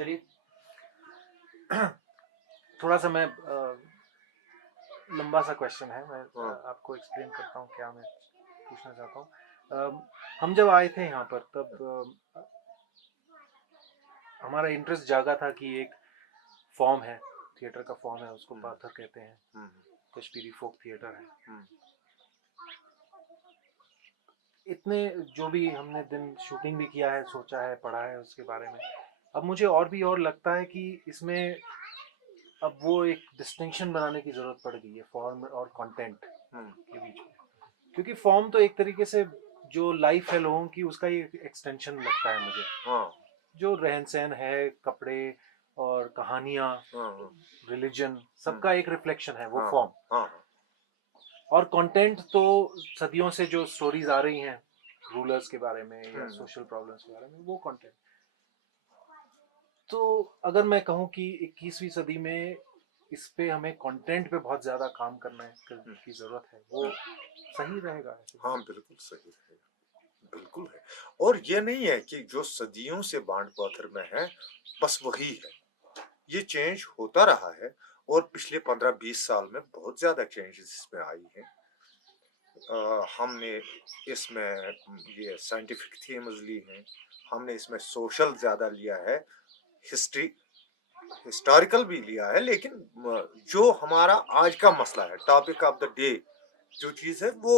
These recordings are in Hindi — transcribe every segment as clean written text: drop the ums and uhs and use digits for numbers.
चलिए थोड़ा सा मैं लंबा सा क्वेश्चन है, मैं हाँ। आपको एक्सप्लेन करता हूँ क्या मैं पूछना चाहता हूँ। हम जब आए थे यहाँ पर तब हमारा इंटरेस्ट जागा था कि एक फॉर्म है, थिएटर का फॉर्म है, उसको हम्म, पाथर कहते हैं, हम्म, कश्मीरी फोक थिएटर है। हम्म, इतने जो भी हमने दिन शूटिंग भी किया है, सोचा है, पढ़ा है उसके बारे में, अब मुझे और भी और लगता है कि इसमें अब वो एक डिस्टिंक्शन बनाने की जरूरत पड़ गई है फॉर्म और कंटेंट हम्म, के बीच में। क्योंकि फॉर्म तो एक तरीके से जो लाइफ है लोगों की, उसका ही एक्सटेंशन लगता है मुझे। हाँ, जो रहन सहन है, कपड़े और कहानियाँ, हाँ, हाँ, रिलीजन, हम्म, सबका एक रिफ्लेक्शन है वो हाँ, हाँ, फॉर्म। हाँ, हाँ, और कंटेंट तो सदियों से जो स्टोरीज आ रही हैं रूलर्स के बारे में या हम्म, सोशल प्रॉब्लम्स के बारे में, वो कंटेंट। तो अगर मैं कहूँ कि 21वीं सदी में इस पे हमें कंटेंट पे बहुत ज़्यादा काम करने हम्म, की ज़रूरत है, वो सही रहेगा ऐसे? हाँ, बिल्कुल सही रहेगा, बिल्कुल है। और ये नहीं है कि जो सदियों से बांड पत्थर में है बस वही है। ये चेंज होता रहा है और पिछले 15-20 साल में बहुत ज्यादा चेंजेस इसमें आई हैं। हमने इसमें ये साइंटिफिक थीम्स ली हैं, हमने इसमें सोशल ज्यादा लिया है, हिस्ट्री हिस्टोरिकल भी लिया है, लेकिन जो हमारा आज का मसला है, टॉपिक ऑफ द डे, जो चीज है वो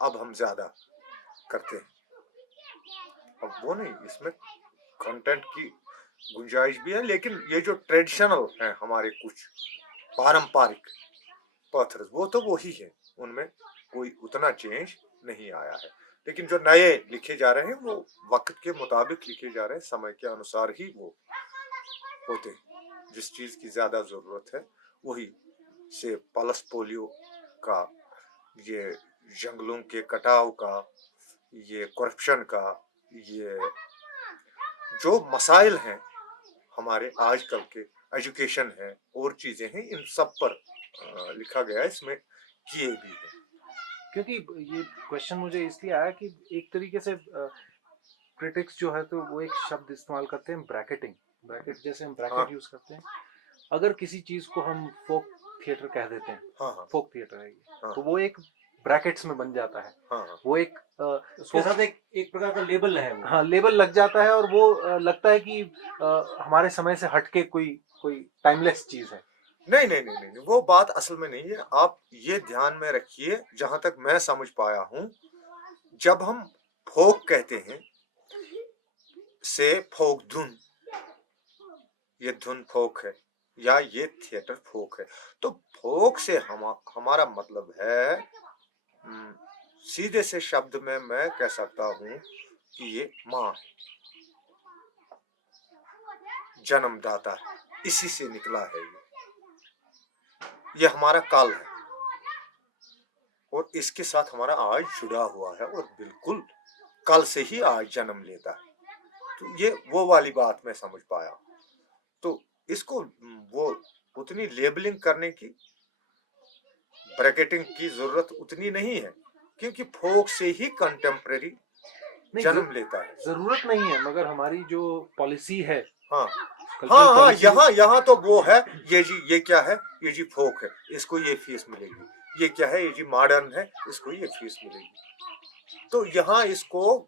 अब हम ज्यादा करते हैं। अब वो नहीं, इसमें कंटेंट की गुंजाइश भी है, लेकिन ये जो ट्रेडिशनल है हमारे कुछ पारंपरिक पत्थर वो तो वही है, उनमें कोई उतना चेंज नहीं आया है। लेकिन जो नए लिखे जा रहे हैं वो वक्त के मुताबिक लिखे जा रहे हैं, समय के अनुसार ही वो होते हैं। जिस चीज की ज्यादा जरूरत है वही, से पल्स पोलियो का, ये जंगलों के कटाव का, ये करप्शन का, ये जो मसाइल हैं हमारे आजकल के, एजुकेशन है और चीजें हैं, इन सब पर लिखा गया है, इसमें किए भी है। क्योंकि ये क्वेश्चन मुझे इसलिए आया कि एक तरीके से क्रिटिक्स जो है तो वो एक शब्द इस्तेमाल करते हैं, ब्रैकेटिंग। ब्रैकेट जैसे हम हाँ, ब्रैकेट यूज करते हैं, अगर किसी चीज को हम फोक थिएटर कह देते हैं, हाँ, हाँ, फोक थिएटर है ये, हाँ, तो वो एक ब्रैकेट्स में बन जाता है। हाँ, हाँ, वो एक उसके साथ एक एक प्रकार का लेबल है वो। हाँ, लेबल लग जाता है और वो लगता है कि हमारे समय से हटके कोई कोई टाइमलेस चीज है। नहीं, नहीं, नहीं, नहीं, नहीं, वो बात असल में नहीं है। आप ये ध्यान में रखिए, जहां तक मैं समझ पाया हूं, जब हम फोक कहते हैं, से फोक धुन, ये धुन फोक है या ये थिएटर फोक है, तो फोक से हमारा मतलब है, हम्म, सीधे से शब्द में मैं कह सकता हूं कि ये माँ है, जन्मदाता है, इसी से निकला है ये हमारा काल है और इसके साथ हमारा आज जुड़ा हुआ है और बिल्कुल कल से ही आज जन्म लेता है। तो ये वो वाली बात मैं समझ पाया। तो इसको वो उतनी लेबलिंग करने की, ब्रैकेटिंग की जरूरत उतनी नहीं है, क्योंकि फोक से ही कंटेम्प्रेरी नहीं, जन्म लेता है। जरूरत नहीं है, मगर हमारी जो पॉलिसी है, हाँ, कल्चरल हाँ, हाँ, पॉलिसी। यहाँ यहाँ तो वो है, ये जी ये क्या है, ये जी फोक है, इसको ये फीस मिलेगी। ये क्या है, ये जी मॉडर्न है, इसको ये फीस मिलेगी। तो यहाँ इसको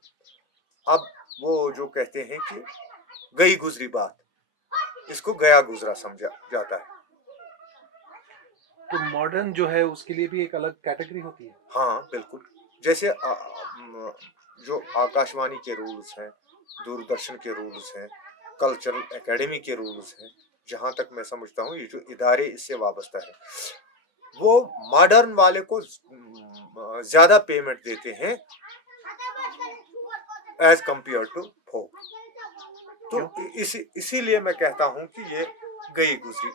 अब वो जो कहते हैं कि गई गुजरी बात, इसको गया गुजरा समझा जाता है। तो मॉडर्न जो है उसके लिए भी एक अलग कैटेगरी होती है। हाँ, बिल्कुल। जैसे जो आकाशवाणी के रूल्स हैं, दूरदर्शन के रूल्स हैं, कल्चरल एकेडमी के रूल्स हैं, जहां तक मैं समझता हूँ ये जो इदारे इससे वाबस्ता है, वो मॉडर्न वाले को ज्यादा पेमेंट देते हैं एज कंपेयर टू फोक। तो क्यों? इसीलिए मैं कहता हूँ कि ये गई गुजरी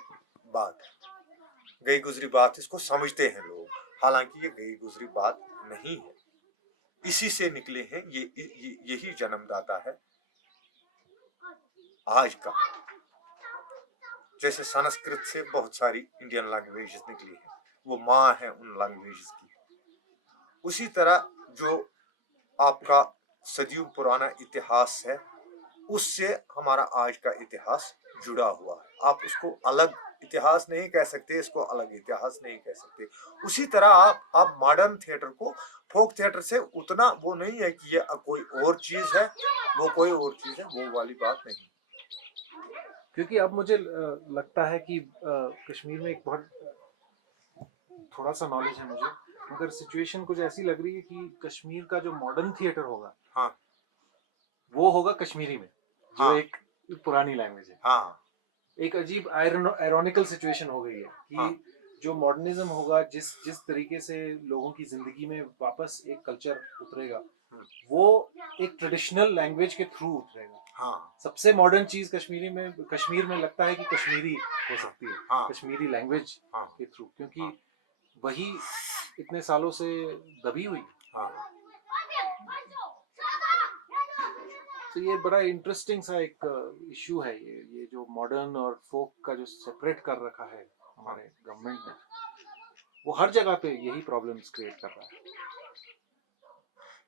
बात है। गई गुजरी बात इसको समझते हैं लोग, हालांकि ये गई गुजरी बात नहीं है। इसी से निकले हैं यही जन्मदाता है आज का। जैसे संस्कृत से बहुत सारी इंडियन लैंग्वेजेस निकली है, वो माँ है उन लैंग्वेजेस की। उसी तरह जो आपका सदियों पुराना इतिहास है, उससे हमारा आज का इतिहास जुड़ा हुआ है। आप उसको अलग इतिहास नहीं कह सकते, इसको अलग इतिहास नहीं कह सकते। उसी तरह आप मॉडर्न थिएटर को फोक थिएटर से उतना वो नहीं है कि ये कोई और चीज है, वो कोई और चीज है, वो वाली बात नहीं। क्योंकि अब मुझे लगता है कि कश्मीर में एक बहुत थोड़ा सा नॉलेज है मुझे, मगर सिचुएशन कुछ ऐसी लग रही है कि कश्मीर का जो मॉडर्न थिएटर होगा हाँ वो होगा कश्मीरी में, जो हाँ एक पुरानी लैंग्वेज है। हाँ एक अजीब आयरॉनिकल सिचुएशन हो गई है हाँ कि जो मॉडर्निज्म होगा, जिस जिस तरीके से लोगों की जिंदगी में वापस एक कल्चर उतरेगा, हम्म, वो एक ट्रेडिशनल लैंग्वेज के थ्रू उतरेगा। हाँ सबसे मॉडर्न चीज कश्मीर में लगता है कि कश्मीरी हो सकती है, हाँ कश्मीरी लैंग्वेज हाँ के थ्रू, क्योंकि हाँ वही इतने सालों से दबी हुई है। हाँ तो ये बड़ा इंटरेस्टिंग सा एक इशू है, ये जो मॉडर्न और फोक का जो सेपरेट कर रखा है हमारे गवर्नमेंट ने, वो हर जगह पे यही प्रॉब्लम्स क्रिएट कर रहा है।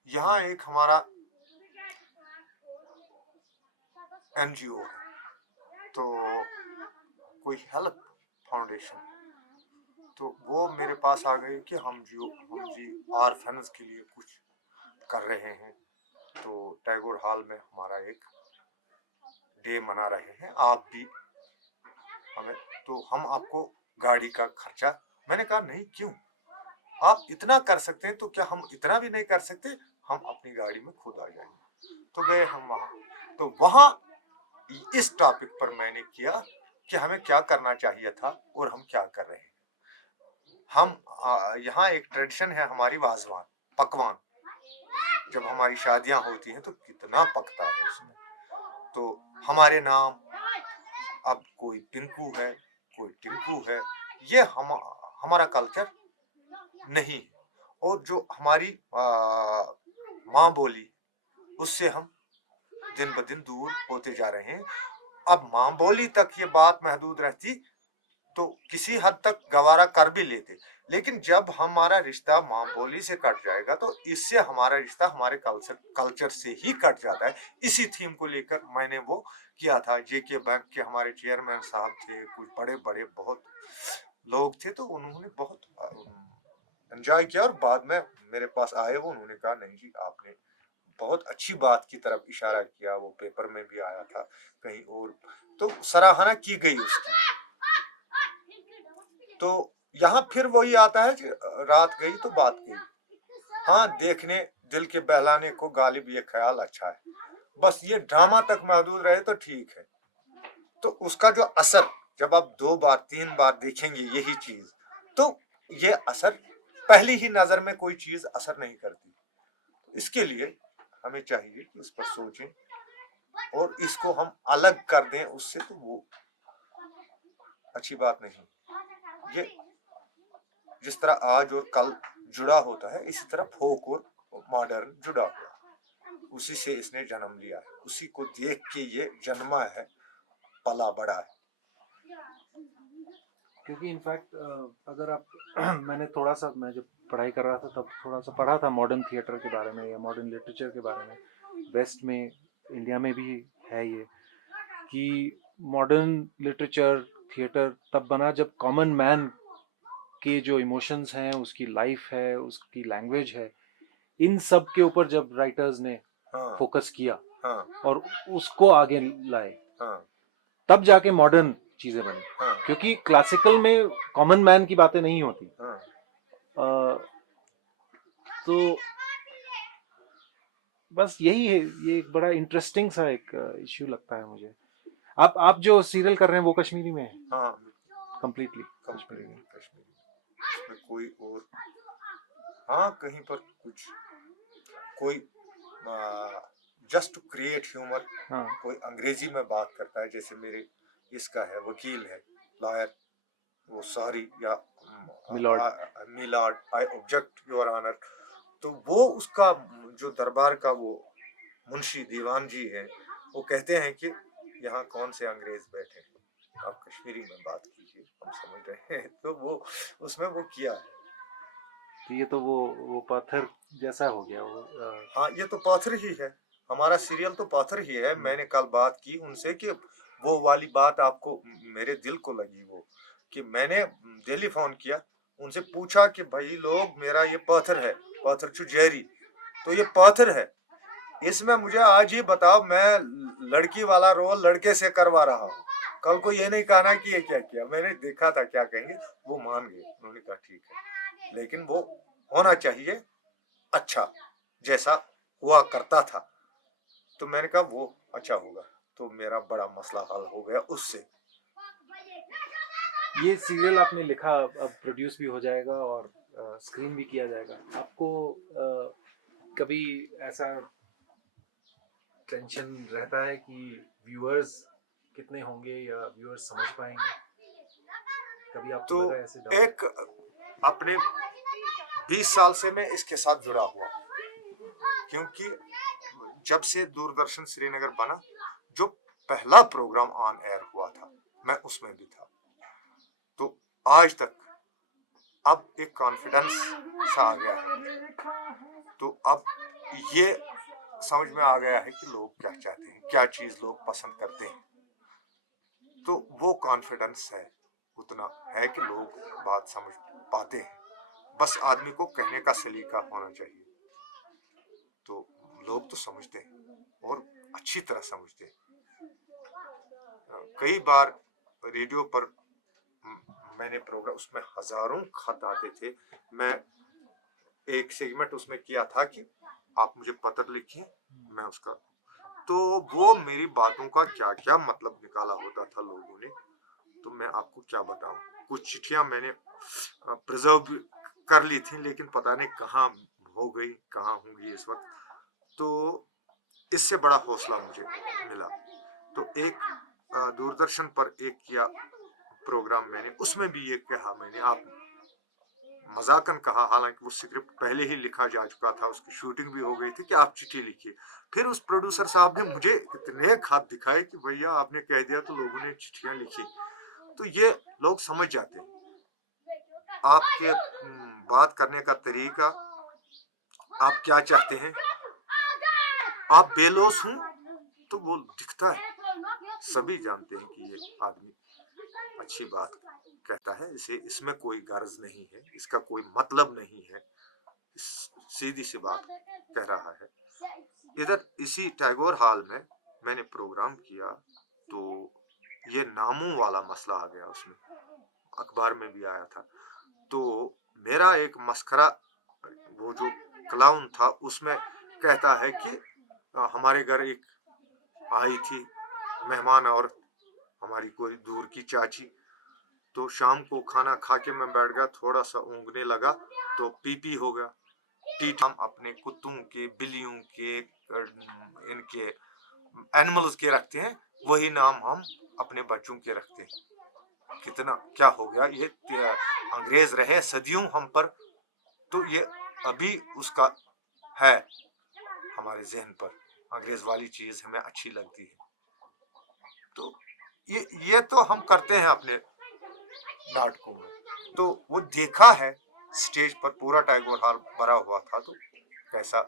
यहाँ एक हमारा एनजीओ है, तो कोई हेल्प फाउंडेशन, तो वो मेरे पास आ गए कि हम जी ऑर्फन्स के लिए कुछ कर रहे हैं, तो टैगोर हॉल में हमारा एक डे मना रहे हैं, आप भी हमें, तो हम आपको गाड़ी का खर्चा। मैंने कहा नहीं, क्यों, आप इतना कर सकते हैं तो क्या हम इतना भी नहीं कर सकते, हम अपनी गाड़ी में खुद आ जाएंगे। तो गए हम वहाँ, तो वहाँ इस टॉपिक पर मैंने किया कि हमें क्या करना चाहिए था और हम क्या कर रहे हैं। हम यहाँ एक ट्रेडिशन है हमारी, वाजवान, पकवान, जब हमारी शादियां होती हैं तो कितना पकता है उसमें। तो हमारे नाम, अब कोई पिंकू है, कोई टिंकू है, ये हमारा कल्चर नहीं है। और जो हमारी माँ बोली, उससे हम दिन ब दिन दूर होते जा रहे हैं। अब माँ बोली तक ये बात महदूद रहती तो किसी हद तक गवारा कर भी लेते, लेकिन जब हमारा रिश्ता माँ बोली से कट जाएगा तो इससे हमारा रिश्ता हमारे कल्चर से ही कट जाता है। इसी थीम को लेकर मैंने वो किया था। जेके बैंक के हमारे चेयरमैन साहब थे, कुछ बड़े बड़े बहुत लोग थे, तो उन्होंने बहुत एंजॉय किया और बाद में मेरे पास आए वो, उन्होंने कहा नहीं जी, आपने बहुत अच्छी बात की तरफ इशारा किया, वो पेपर में भी आया था कहीं और, तो सराहना की गई उसकी। तो यहाँ फिर वही आता है कि रात गई तो बात गई। हाँ, देखने दिल के बहलाने को गालिब ये ख्याल अच्छा है, बस ये ड्रामा तक महदूद रहे तो ठीक है। तो उसका जो असर, जब आप 2 बार 3 बार देखेंगे यही चीज, तो ये असर, पहली ही नजर में कोई चीज असर नहीं करती। इसके लिए हमें चाहिए कि इस पर सोचें और इसको हम अलग कर दें उससे, तो वो अच्छी बात नहीं। ये जिस तरह आज और कल जुड़ा होता है, इसी तरह फोक और मॉडर्न जुड़ा हुआ है, उसी से इसने जन्म लिया है, उसी को देख के ये जन्मा है, पला बड़ा है। क्योंकि इनफैक्ट अगर आप मैंने थोड़ा सा, मैं जब पढ़ाई कर रहा था तब थोड़ा सा पढ़ा था मॉडर्न थिएटर के बारे में या मॉडर्न लिटरेचर के बारे में। वेस्ट में, इंडिया में भी है ये, कि मॉडर्न लिटरेचर थिएटर तब बना जब कॉमन मैन के जो इमोशंस हैं, उसकी लाइफ है, उसकी लैंग्वेज है, इन सब के ऊपर जब राइटर्स ने हाँ फोकस किया हाँ और उसको आगे लाए, हाँ तब जाके मॉडर्न चीजें बनी। हाँ क्योंकि क्लासिकल में कॉमन मैन की बातें नहीं होती। हाँ तो बस यही है, ये एक बड़ा इंटरेस्टिंग सा एक इश्यू लगता है मुझे। आप जो सीरियल कर रहे हैं वो कश्मीरी में है? हाँ, कंप्लीटली कश्मीरी कश्मीरी में? कश्मीरी, इसमें कोई और, हाँ कहीं पर कुछ, कोई जस्ट टू क्रिएट ह्यूमर, हाँ, कोई अंग्रेजी में बात करता है, जैसे मेरे इसका है, वकील है, लॉयर, वो सॉरी या milord. Milord, I object your honour, तो वो उसका जो दरबार का वो मुंशी दीवान जी है, वो कहते हैं कि यहाँ कौन से अंग्रेज बैठे हैं, आप कश्मीरी में बात कीजिए, हम समझ रहे हैं। तो वो उसमें वो किया है। तो ये तो वो पत्थर जैसा हो गया वो हाँ, ये तो पत्थर ही है, हमारा सीरियल तो पाथर ही है। मैंने कल बात की उनसे कि वो वाली बात आपको मेरे दिल को लगी, वो कि मैंने टेलीफोन किया, उनसे पूछा कि भाई लोग मेरा ये पाथर है, पाथर चुजेरी, तो ये पाथर है, इसमें मुझे आज ही बताओ, मैं लड़की वाला रोल लड़के से करवा रहा हूँ, कल को ये नहीं कहना कि ये क्या किया। मैंने देखा था क्या कहेंगे, वो मान गए, उन्होंने कहा ठीक है, लेकिन वो होना चाहिए अच्छा जैसा हुआ करता था। तो मैंने कहा वो अच्छा होगा, तो मेरा बड़ा मसला हल हो गया उससे। ये सीरियल आपने लिखा, अब प्रोड्यूस भी हो जाएगा और स्क्रीन भी किया जाएगा। आपको कभी ऐसा टेंशन रहता है कि व्यूअर्स कितने होंगे या व्यूअर्स समझ पाएंगे? कभी आपको तो लगा ऐसे डाउट? एक अपने 20 साल से मैं इसके साथ जुड़ा हुआ, क्योंकि जब से दूरदर्शन श्रीनगर बना, जो पहला प्रोग्राम ऑन एयर हुआ था मैं उसमें भी था, तो आज तक अब एक कॉन्फिडेंस सा आ गया है। तो अब ये समझ में आ गया है कि लोग क्या चाहते हैं, क्या चीज लोग पसंद करते हैं, तो वो कॉन्फिडेंस है, उतना है कि लोग बात समझ पाते हैं। बस आदमी को कहने का सलीका होना चाहिए, तो लोग तो समझते हैं और अच्छी तरह समझते हैं। कई बार रेडियो पर मैंने प्रोग्राम, उसमें हजारों खत आते थे। मैं एक सेगमेंट उसमें किया था कि आप मुझे पत्र लिखिए, मैं उसका, तो वो मेरी बातों का क्या क्या मतलब निकाला होता था लोगों ने, तो मैं आपको क्या बताऊं। कुछ चिट्ठियां मैंने प्रिजर्व कर ली थी, लेकिन पता नहीं कहाँ हो गई, कहाँ होंगी इस वक्त। तो इससे बड़ा हौसला मुझे मिला। तो एक दूरदर्शन पर एक किया प्रोग्राम मैंने, उसमें भी ये कहा मैंने, आप मजाकन कहा, हालांकि वो स्क्रिप्ट पहले ही लिखा जा चुका था, उसकी शूटिंग भी हो गई थी, कि आप चिट्ठी लिखिए। फिर उस प्रोड्यूसर साहब ने मुझे इतने खत दिखाए कि भैया आपने कह दिया तो लोगों ने चिट्ठियां लिखी। तो ये लोग समझ जाते हैं आपके बात करने का तरीका, आप क्या चाहते हैं। आप बेलौस हूं तो वो दिखता है, सभी जानते हैं कि ये आदमी अच्छी बात कहता है, इसे इसमें कोई गर्ज नहीं है, इसका कोई मतलब नहीं है, सीधी सी बात कह रहा है। इधर इसी टैगोर हॉल में मैंने प्रोग्राम किया, तो ये नामों वाला मसला आ गया, उसमें अखबार में भी आया था। तो मेरा एक मस्खरा, वो जो क्लाउन था, उसमें कहता है कि हमारे घर एक आई थी मेहमान और हमारी कोई दूर की चाची, तो शाम को खाना खा के मैं बैठ गया, थोड़ा सा ऊँगने लगा तो पी हो गया। टीट हम अपने कुत्तों के, बिल्लियों के, इनके एनिमल्स के रखते हैं, वही नाम हम अपने बच्चों के रखते हैं। कितना क्या हो गया, ये अंग्रेज रहे सदियों हम पर, तो ये अभी उसका है हमारे जहन पर, अंग्रेज वाली चीज हमें अच्छी लगती है। तो ये तो हम करते हैं अपने नाटकों में। तो वो देखा है स्टेज पर, पूरा टैगोर हॉल भरा हुआ था, तो कैसा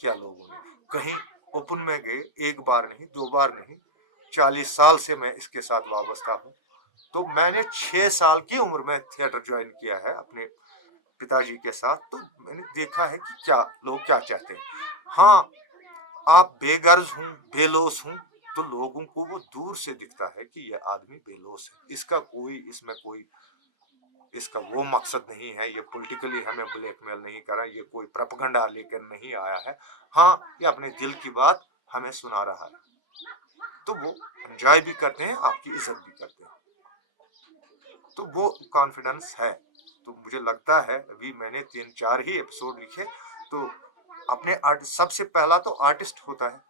किया लोगों ने। कहीं ओपन में गए, एक बार नहीं, दो बार नहीं, 40 साल से मैं इसके साथ वाबस्ता हूँ। तो मैंने 6 साल की उम्र में थिएटर ज्वाइन किया है अपने पिताजी के साथ, तो मैंने देखा है कि क्या लोग क्या चाहते हैं। हाँ, आप बेगर्ज हूँ, बेलोस हूँ, तो लोगों को वो दूर से दिखता है कि ये आदमी बेलोस है, इसका कोई, इसमें कोई इसका वो मकसद नहीं है, ये पॉलिटिकली हमें ब्लैकमेल नहीं कर रहा, ये कोई प्रोपेगेंडा लेकर नहीं आया है। हाँ, ये अपने दिल की बात हमें सुना रहा है, तो वो एंजॉय भी करते हैं, आपकी इज्जत भी करते हैं, तो वो कॉन्फिडेंस है। तो मुझे लगता है अभी मैंने 3-4 ही एपिसोड लिखे, तो अपने सबसे पहला तो आर्टिस्ट होता है,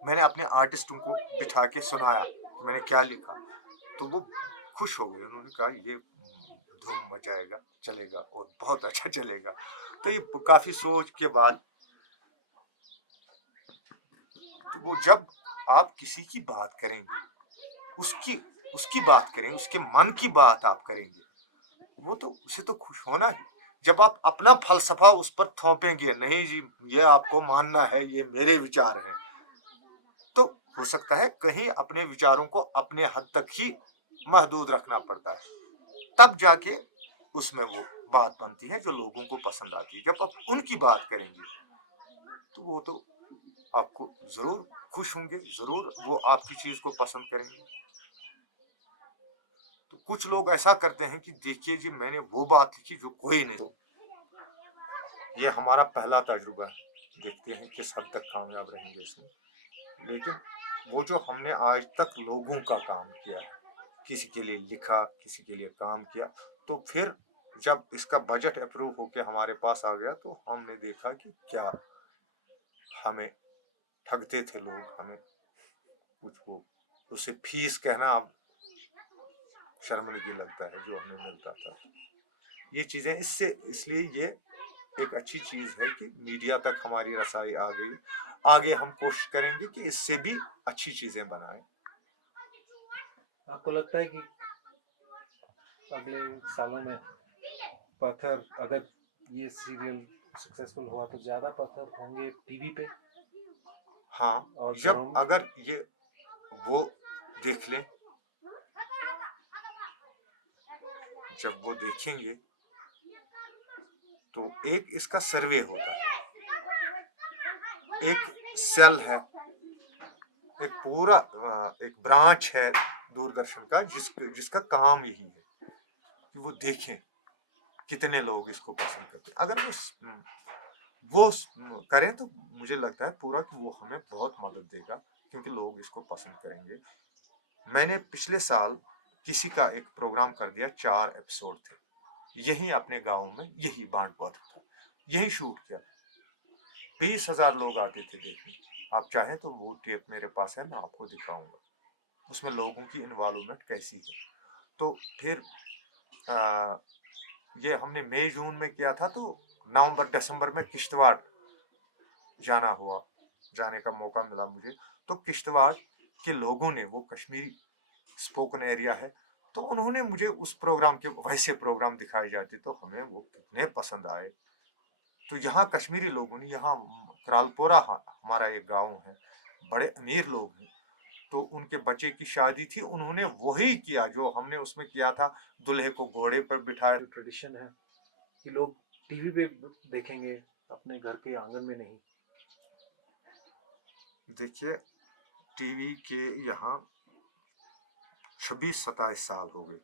मैंने अपने आर्टिस्टों को बिठा के सुनाया मैंने क्या लिखा, तो वो खुश हो गए, उन्होंने कहा ये धूम मचाएगा, चलेगा और बहुत अच्छा चलेगा। तो ये काफी सोच के बाद, तो वो जब आप किसी की बात करेंगे, उसकी उसकी बात करेंगे, उसके मन की बात आप करेंगे, वो तो उसे तो खुश होना ही। जब आप अपना फलसफा उस पर थोपेंगे, नहीं जी ये आपको मानना है, ये मेरे विचार हैं, तो हो सकता है कहीं अपने विचारों को अपने हद तक ही महदूद रखना पड़ता है, तब जाके उसमें वो बात बनती है जो लोगों को पसंद आती है। जब आप उनकी बात करेंगे तो वो तो आपको जरूर खुश होंगे, जरूर वो आपकी चीज को पसंद करेंगे। तो कुछ लोग ऐसा करते हैं कि देखिए जी मैंने वो बात लिखी जो कोई नहीं। तो ये हमारा पहला तजुर्बा है, देखते हैं किस हद तक कामयाब रहेंगे इसमें। लेकिन वो जो हमने आज तक लोगों का काम किया है, किसी के लिए लिखा, किसी के लिए काम किया, तो फिर जब इसका बजट अप्रूव होके हमारे पास आ गया तो हमने देखा कि क्या हमें ठगते थे लोग, हमें कुछ वो उसे फीस कहना अब शर्मिंदगी लगता है जो हमें मिलता था। ये चीजें इससे इसलिए ये एक अच्छी चीज है कि मीडिया तक हमारी रसाई आ गई। आगे हम कोशिश करेंगे कि इससे भी अच्छी चीजें बनाएं। आपको लगता है कि अगले सालों में पत्थर, अगर ये सीरियल सक्सेसफुल हुआ तो ज्यादा पत्थर होंगे टीवी पे? हाँ, और जब अगर ये वो देख लें, जब वो देखेंगे तो एक इसका सर्वे होता है, एक सेल है, एक पूरा एक ब्रांच है दूरदर्शन का जिसका काम यही है कि वो देखें कितने लोग इसको पसंद करते हैं। अगर वो करें तो मुझे लगता है पूरा कि वो हमें बहुत मदद देगा, क्योंकि लोग इसको पसंद करेंगे। मैंने पिछले साल किसी का एक प्रोग्राम कर दिया, 4 एपिसोड थे, यही अपने गांव में, यही बांटपथ था, यही शूट किया, 20,000 लोग आते थे देखने। आप चाहें तो वो टेप मेरे पास है, मैं आपको दिखाऊंगा उसमें लोगों की इन्वॉल्वमेंट कैसी है। तो फिर ये हमने मई जून में किया था, तो नवंबर दिसंबर में किश्तवाड़ जाने का मौका मिला मुझे। तो किश्तवाड़ के लोगों ने, वो कश्मीरी स्पोकन एरिया है, तो उन्होंने मुझे उस प्रोग्राम के वैसे प्रोग्राम दिखाए जाते तो हमें वो कितने पसंद आए। तो यहाँ कश्मीरी लोगों ने, यहाँ करालपोरा हमारा एक गांव है, बड़े अमीर लोग हैं, तो उनके बच्चे की शादी थी, उन्होंने वही किया जो हमने उसमें किया था, दूल्हे को घोड़े पर बिठाया। जो ट्रेडिशन है कि लोग टीवी पे देखेंगे, अपने घर के आंगन में नहीं। देखिए टीवी के यहाँ 26-27 साल हो गए,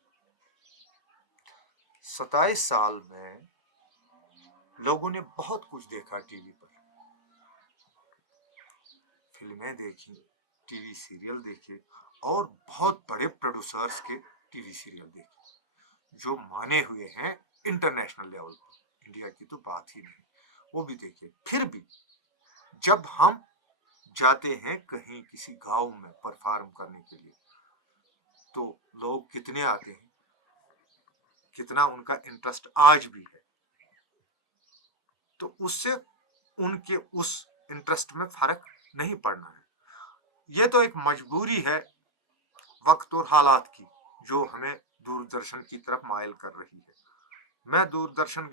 27 साल में लोगों ने बहुत कुछ देखा टीवी पर, फिल्में देखी, टीवी सीरियल देखे, और बहुत बड़े प्रोड्यूसर्स के टीवी सीरियल देखे जो माने हुए हैं इंटरनेशनल लेवल पर। इंडिया की तो बात ही नहीं, वो भी देखे। फिर भी जब हम जाते हैं कहीं किसी गांव में परफॉर्म करने के लिए, तो लोग कितने आते हैं, कितना उनका इंटरेस्ट आज भी है, तो उससे उनके उस इंटरेस्ट में फर्क नहीं पड़ना है। यह तो एक मजबूरी है वक्त और हालात की, जो हमें दूरदर्शन की तरफ मायल कर रही है। मैं दूरदर्शन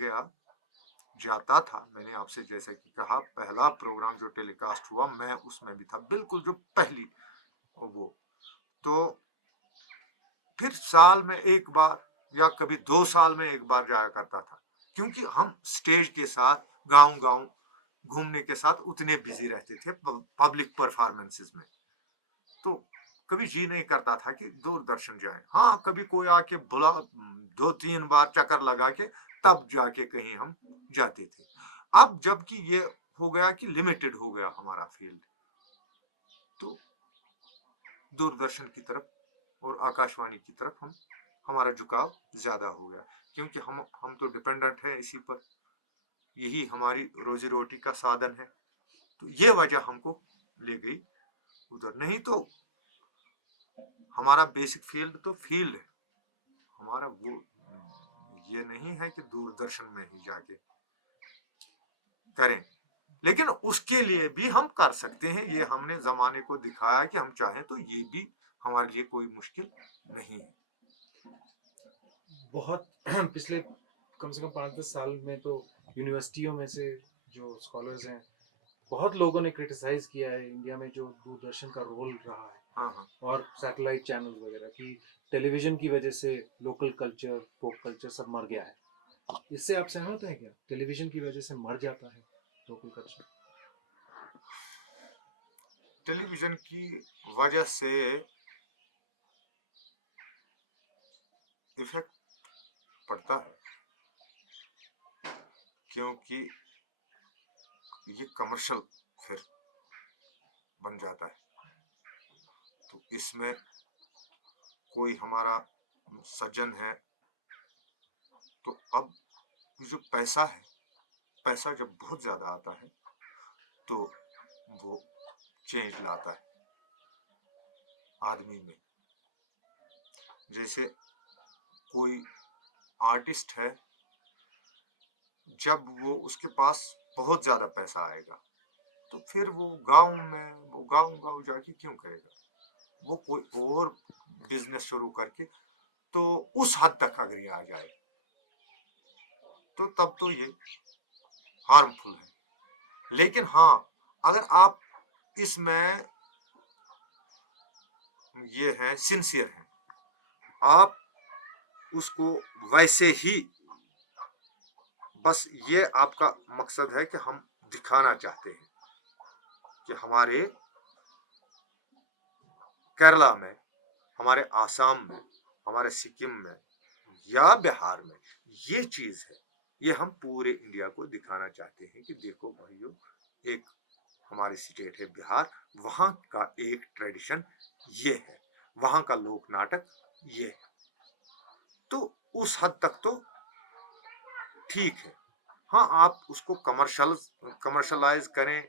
जाता था, मैंने आपसे जैसे कि कहा, पहला प्रोग्राम जो टेलीकास्ट हुआ मैं उसमें भी था, बिल्कुल जो पहली वो। तो फिर साल में एक बार या कभी 2 साल में एक बार जाया करता था, क्योंकि हम स्टेज के साथ गांव गांव घूमने के साथ उतने बिजी रहते थे पब्लिक परफॉर्मेंसेस में, तो कभी जी नहीं करता था कि दूरदर्शन जाए। हाँ, कभी कोई आके बुला, 2-3 बार चक्कर लगा के तब जाके कहीं हम जाते थे। अब जबकि ये हो गया कि लिमिटेड हो गया हमारा फील्ड, तो दूरदर्शन की तरफ और आकाशवाणी की तरफ हमारा झुकाव ज्यादा हो गया, क्योंकि हम तो डिपेंडेंट है इसी पर, यही हमारी रोजी रोटी का साधन है। तो ये वजह हमको ले गई उधर। नहीं तो हमारा बेसिक फील्ड तो फील्ड है हमारा, वो ये नहीं है कि दूरदर्शन में ही जाके करें। लेकिन उसके लिए भी हम कर सकते हैं, ये हमने जमाने को दिखाया कि हम चाहें तो ये भी हमारे लिए कोई मुश्किल नहीं है। बहुत पिछले कम से कम 5-10 साल में तो यूनिवर्सिटियों में से जो स्कॉलर्स हैं, बहुत लोगों ने क्रिटिसाइज किया है इंडिया में जो दूरदर्शन का रोल रहा है हाँ हाँ। और सैटेलाइट चैनल्स वगैरह की, टेलीविजन की वजह से लोकल कल्चर, फोक कल्चर सब मर गया है। इससे आप सहमत हैं क्या? टेलीविजन की वजह से मर जाता है लोकल कल्चर? टेलीविजन की वजह से इफेक्ट पड़ता है, क्योंकि ये कमर्शियल फिर बन जाता है। तो इसमें कोई हमारा सज्जन है, तो अब जो पैसा है, पैसा जब बहुत ज्यादा आता है तो वो चेंज लाता है आदमी में। जैसे कोई आर्टिस्ट है, जब वो उसके पास बहुत ज्यादा पैसा आएगा तो फिर वो गाँव जाके क्यों करेगा, वो कोई और बिजनेस शुरू करके, तो उस हद तक अगर ये आ जाए तो तब तो ये हार्मफुल है। लेकिन हाँ, अगर आप इसमें ये है सिंसियर हैं, आप उसको वैसे ही, बस ये आपका मकसद है कि हम दिखाना चाहते हैं कि हमारे केरला में, हमारे आसाम में, हमारे सिक्किम में या बिहार में ये चीज है, ये हम पूरे इंडिया को दिखाना चाहते हैं कि देखो भाइयों, एक हमारी स्टेट है बिहार, वहां का एक ट्रेडिशन ये है, वहां का लोक नाटक ये है। तो उस हद तक तो ठीक है। हाँ, आप उसको कमर्शलाइज करें,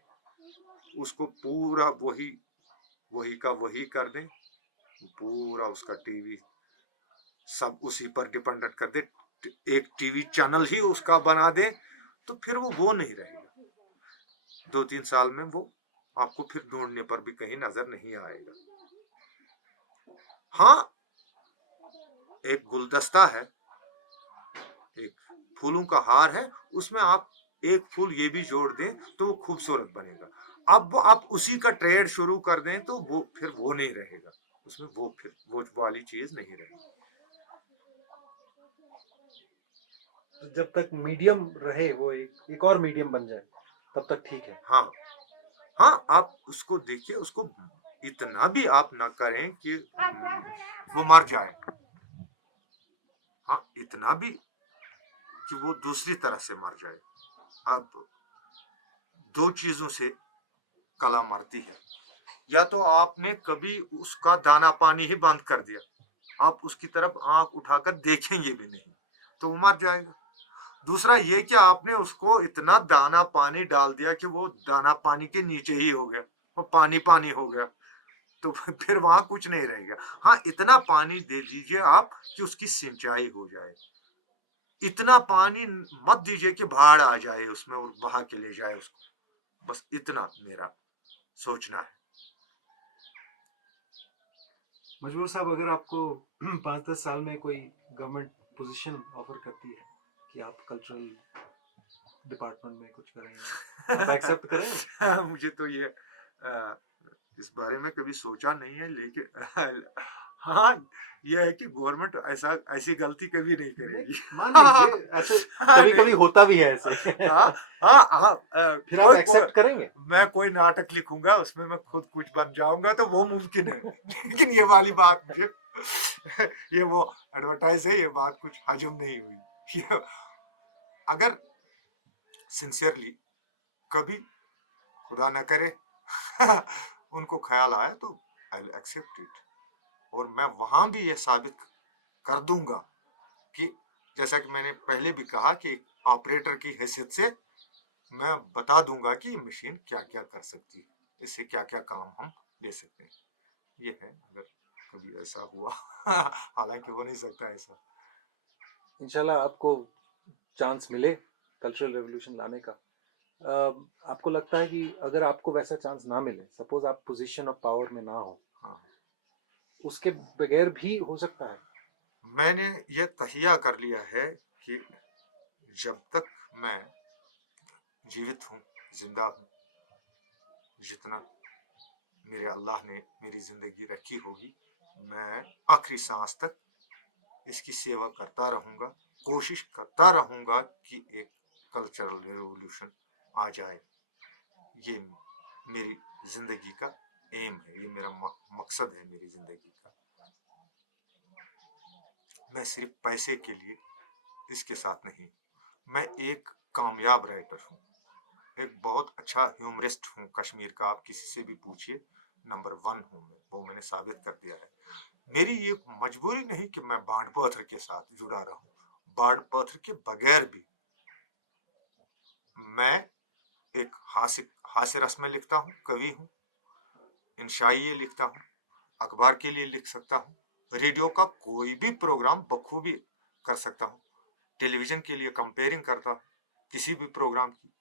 उसको पूरा वही का वही कर दें, पूरा उसका टीवी सब उसी पर डिपेंडेंट कर दे, एक टीवी चैनल ही उसका बना दे, तो फिर वो नहीं रहेगा। 2-3 साल में वो आपको फिर ढूंढने पर भी कहीं नजर नहीं आएगा। हाँ, एक गुलदस्ता है, एक फूलों का हार है, उसमें आप एक फूल ये भी जोड़ दें तो वो खूबसूरत बनेगा। अब आप उसी का ट्रेड शुरू कर दें तो वो फिर वो नहीं रहेगा, उसमें वो फिर वो वाली चीज नहीं रहेगी। तो जब तक मीडियम रहे, वो एक और मीडियम बन जाए, तब तक ठीक है। हाँ हाँ, आप उसको देखिए, उसको इतना भी आप ना करें कि वो मर जाए, हाँ इतना भी कि वो दूसरी तरह से मर जाए। अब दो चीजों से कला मरती है, या तो आपने कभी उसका दाना पानी ही बंद कर दिया, आप उसकी तरफ आंख उठाकर देखेंगे भी नहीं, तो वो मर जाएगा। दूसरा ये कि आपने उसको इतना दाना पानी डाल दिया कि वो दाना पानी के नीचे ही हो गया, वो पानी पानी हो गया, तो फिर वहां कुछ नहीं रहेगा। हाँ, इतना पानी दे दीजिए आप कि उसकी सिंचाई हो जाए, इतना पानी मत दीजिए कि बाढ़ आ जाए उसमें और बहा के ले जाए उसको, बस इतना मेरा सोचना है। मजबूर साहब, अगर आपको 5-10 साल में कोई गवर्नमेंट पोजीशन ऑफर करती है कि आप कल्चरल डिपार्टमेंट में कुछ करेंगे, आप एक्सेप्ट करेंगे? मुझे तो ये इस बारे में कभी सोचा नहीं है, लेकिन हाँ, ये है कि गवर्नमेंट ऐसी गलती कभी नहीं करेगी। मान लीजिए ऐसे कभी कभी होता भी है ऐसे। हाँ हाँ हाँ, फिर आप एक्सेप्ट करेंगे? मैं कोई नाटक लिखूंगा, उसमें मैं खुद कुछ बन जाऊंगा तो वो मुमकिन है। लेकिन ये वाली बात मुझे ये वो एडवर्टाइज है, ये बात कुछ हजम नहीं हुई। ये अगर सिंसियरली कभी खुदा न करे उनको ख्याल आए तो आई विल एक्सेप्ट इट, और मैं वहां भी ये साबित कर दूंगा कि जैसा कि मैंने पहले भी कहा कि एक ऑपरेटर की हैसियत से मैं बता दूंगा कि मशीन क्या क्या कर सकती है, इससे क्या क्या काम हम ले सकते हैं। ये है, अगर कभी ऐसा हुआ हालांकि हो नहीं सकता ऐसा। इंशाल्लाह आपको चांस मिले कल्चरल रेवोल्यूशन लाने का। आपको लगता है कि अगर आपको वैसा चांस ना मिले, सपोज आप पोजीशन ऑफ पावर में ना हो, हाँ, उसके बगैर भी हो सकता है? मैंने ये तहिया कर लिया है कि जब तक मैं जीवित हूँ, जिंदा हूँ, जितना मेरे अल्लाह ने मेरी जिंदगी रखी होगी, मैं आखिरी सांस तक इसकी सेवा करता रहूंगा, कोशिश करता रहूंगा कि एक कल्चरल रेवोल्यूशन आ जाए। ये मेरी जिंदगी का एम है, ये मेरा मकसद है मेरी जिंदगी का। मैं सिर्फ पैसे के लिए इसके साथ नहीं, मैं एक कामयाब राइटर हूँ, एक बहुत अच्छा ह्यूमरिस्ट हूँ कश्मीर का। आप किसी से भी पूछिए, नंबर 1 हूँ मैं, वो मैंने साबित कर दिया है। मेरी ये मजबूरी नहीं कि मैं बाणपत्र के साथ जुड़ा रहूं, बाणपत्र के बगैर भी मैं एक हास्य रस में लिखता हूँ, कवि हूँ, इंशाइए लिखता हूँ, अखबार के लिए लिख सकता हूँ, रेडियो का कोई भी प्रोग्राम बखूबी कर सकता हूँ, टेलीविजन के लिए कंपेयरिंग करता हूँ किसी भी प्रोग्राम की।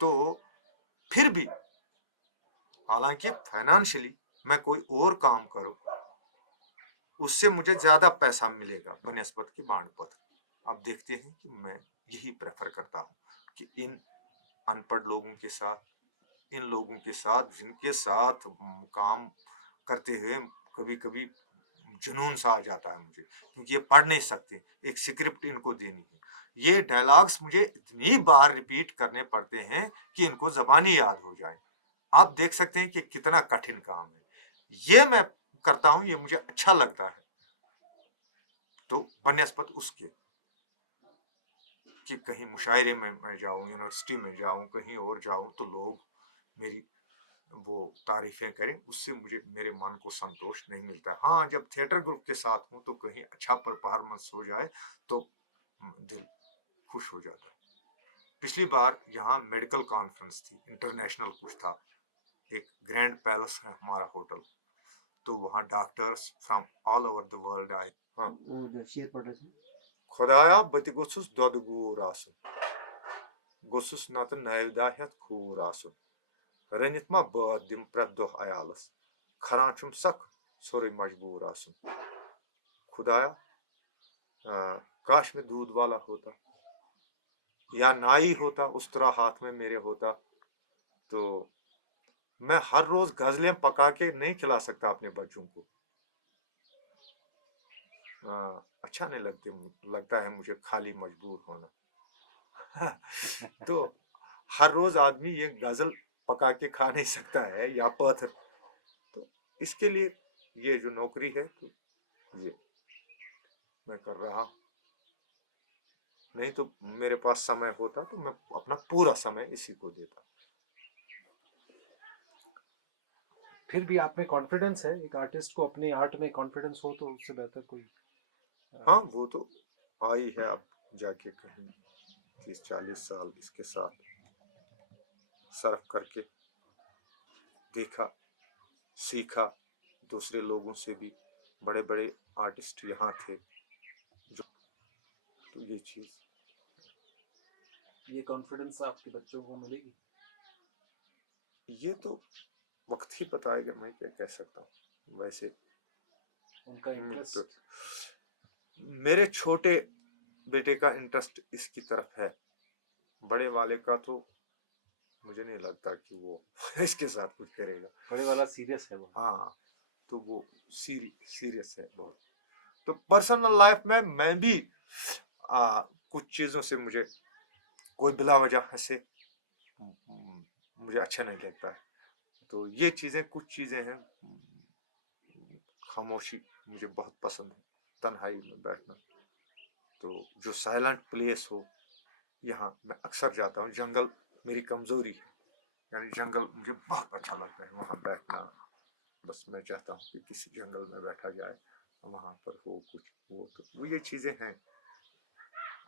तो फिर भी हालांकि फाइनेंशियली मैं कोई और काम करूं, उससे मुझे ज्यादा पैसा मिलेगा बनस्पत के बाणपत्र। आप देखते हैं कि मैं यही प्रेफर करता हूं कि इन अनपढ़ लोगों के साथ, इन लोगों के साथ जिनके साथ काम करते हुए कभी कभी जुनून सा आ जाता है मुझे, क्योंकि ये पढ़ नहीं सकते, एक स्क्रिप्ट इनको देनी है, ये डायलॉग्स मुझे इतनी बार रिपीट करने पड़ते हैं कि इनको जबानी याद हो जाए। आप देख सकते हैं कि कितना कठिन काम है। ये मैं करता हूं, ये मुझे अच्छा लगता है। तो बनस्पत उसके कि कहीं मुशायरे में मैं जाऊं, यूनिवर्सिटी में जाऊं, कहीं और जाऊं, तो लोग मेरी वो तारीफें करें, उससे मुझे मेरे मन को संतोष नहीं मिलता। हाँ, जब थिएटर ग्रुप के साथ हूं तो कहीं अच्छा परफॉर्मेंस हो जाए तो दिल खुश हो जाता है। पिछली बार यहाँ मेडिकल कॉन्फ्रेंस थी, इंटरनेशनल कुछ था, एक ग्रैंड पैलेस है हमारा होटल, तो वहाँ doctors from all over the world आए। हाँ, शेयर पढ़ रहे थे। खुदाया बत गोसुस दोद गूर आसुन, गोसुस नत नवदा हेत खूर आसुन, रनित मा बद दिम प्रत दोह अयालस, खरान छुम सख सोरे मजबूर आसुन। खुदाया काश में दूध वाला होता या नाई होता, उस तरह हाथ में मेरे होता, तो मैं हर रोज गजलें पका के नहीं खिला सकता अपने बच्चों को। अच्छा नहीं लगता है मुझे खाली मजबूर होना। तो हर रोज आदमी ये गजल पका के खा नहीं सकता है या पत्थर, तो इसके लिए ये जो नौकरी है, तो ये मैं कर रहा हूँ। नहीं तो मेरे पास समय होता तो मैं अपना पूरा समय इसी को देता। फिर भी आप में कॉन्फिडेंस है, एक आर्टिस्ट को अपने आर्ट में कॉन्फिडेंस हो तो उससे बेहतर कोई। हाँ, वो तो आई है, अब जाके कहीं 30-40 साल इसके साथ सर्फ करके देखा, सीखा, दूसरे लोगों से भी, बड़े बड़े आर्टिस्ट यहाँ थे जो, तो ये चीज, ये कॉन्फिडेंस आपके बच्चों को मिलेगी? ये तो वक्त ही बताएगा, मैं क्या कह सकता हूँ। वैसे उनका तो इंटरेस्ट? मेरे छोटे बेटे का इंटरेस्ट इसकी तरफ है, बड़े वाले का तो मुझे नहीं लगता कि वो इसके साथ कुछ करेगा। बड़े वाला सीरियस है वो? हाँ, तो वो सीरियस है बहुत। तो पर्सनल लाइफ में मैं भी कुछ चीजों से मुझे कोई बिला वजह से मुझे अच्छा नहीं लगता है। तो ये चीजें, कुछ चीजें हैं, खामोशी मुझे बहुत पसंद है, तन्हाई में बैठना। तो जो साइलेंट प्लेस हो, यहाँ मैं अक्सर जाता हूँ। जंगल मेरी कमजोरी है, यानी जंगल मुझे बहुत अच्छा लगता है वहाँ बैठना। बस मैं चाहता हूँ कि किसी जंगल में बैठा जाए, वहाँ पर हो कुछ, वो तो वो ये चीजें हैं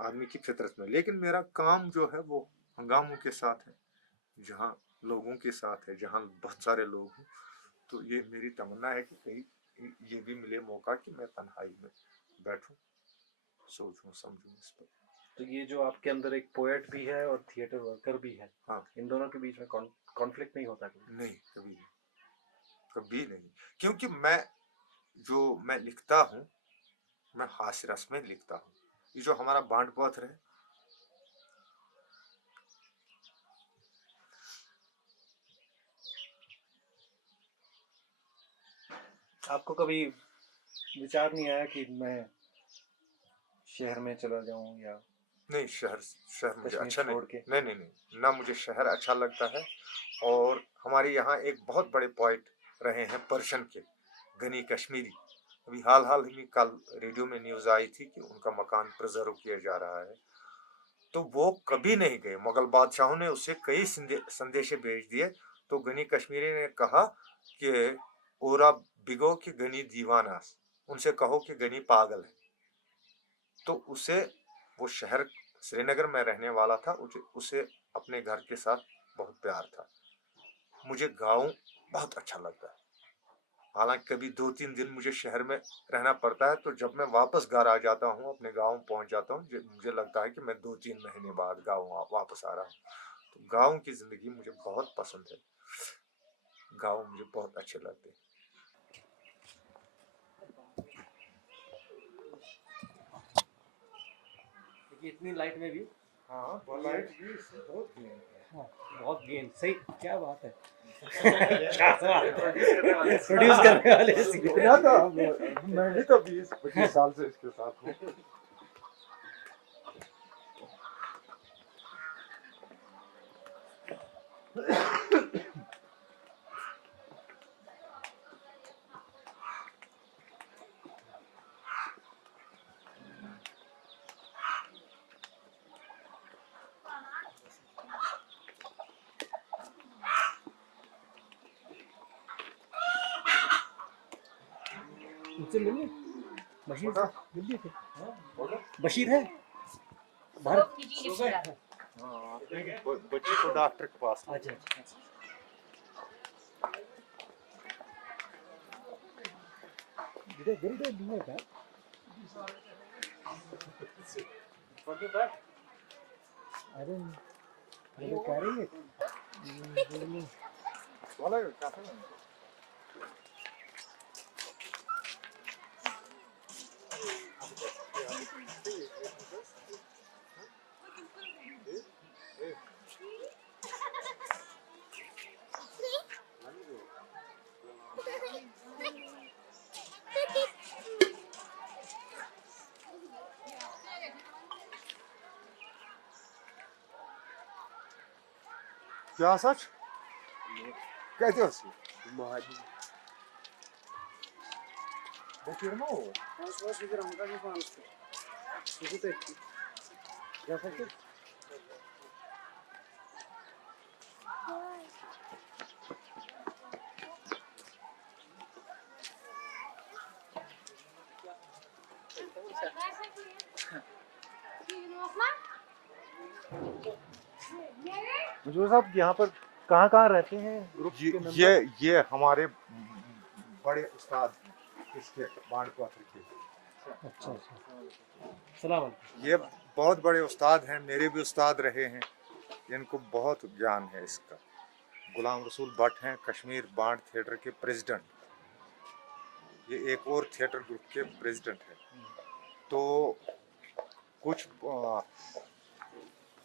आदमी की फितरत में। लेकिन मेरा काम जो है वो हंगामों के साथ है, जहाँ लोगों के साथ है, जहाँ बहुत सारे लोग हैं। तो ये मेरी तमन्ना है कि कहीं ये भी मिले मौका कि मैं तन्हाई में बैठूं, सोचूं, समझूं इस पर। तो ये जो आपके अंदर एक पोएट भी है और थिएटर वर्कर भी है, हाँ, इन दोनों के बीच में कॉन्फ्लिक्ट नहीं होता कभी? नहीं, कभी नहीं, कभी नहीं, क्योंकि मैं जो मैं लिखता हूँ, मैं हास्य रस में लिखता हूँ, ये जो हमारा बांडपत्र है, आपको कभी विचार नहीं आया कि मैं शहर में चला जाऊं या नहीं, शहर शहर मुझे कश्मीर अच्छा नहीं, छोड़ के? नहीं नहीं नहीं, ना मुझे शहर अच्छा लगता है। और हमारे यहाँ एक बहुत बड़े पोइट रहे हैं पर्शियन के, गनी कश्मीरी। अभी हाल ही में कल रेडियो में न्यूज़ आई थी कि उनका मकान प्रिजर्व किया जा रहा है। तो वो कभी नहीं गए, मुगल बादशाहों ने उसे कई संदेशे भेज दिए। तो गनी कश्मीरी ने कहा कि ओरा बिगो कि गनी दीवाना, उनसे कहो कि गनी पागल है। तो उसे, वो शहर श्रीनगर में रहने वाला था, उसे अपने घर के साथ बहुत प्यार था। मुझे गांव बहुत अच्छा लगता है। हालांकि कभी 2-3 दिन मुझे शहर में रहना पड़ता है, तो जब मैं वापस घर आ जाता हूँ, अपने गांव पहुंच जाता हूँ, मुझे लगता है कि मैं 2-3 महीने बाद गांव वापस आ रहा हूँ। तो गांव की जिंदगी मुझे बहुत पसंद है। गांव मुझे बहुत अच्छे लगते हैं। देखिए इतनी लाइट में भी हाँ, लाइट भी इससे बहुत गेन है। हाँ, बहुत गेन, सही, क्या बात है। प्रोड्यूस करने वाले इतना तो मैं भी तो 20-25 साल से इसके साथ हूँ। मुझसे मिलने बशीर बता। मिल लिए थे। बोलो। बशीर है बाहर। हाँ, बच्ची को डॉक्टर के पास। अच्छा अच्छा। Did I do my back? What your back? I didn't. Are you carrying it? वाला कैसे है? क्या सच? कहते हो उसको? Bakıyorum o. मंजूर साहब यहाँ पर कहाँ रहते हैं ग्रुप के मेंबर? ये हमारे बड़े उस्ताद हैं इसके बाणपत्र के। अच्छा अच्छा। सलाम अलैकुम। ये बहुत बड़े उस्ताद हैं, मेरे भी उस्ताद रहे हैं। इनको बहुत ज्ञान है इसका। गुलाम रसूल भट्ट हैं, कश्मीर बांड थिएटर के प्रेसिडेंट। ये एक और थिएटर ग्रुप के प्रेसिडेंट हैं। तो कुछ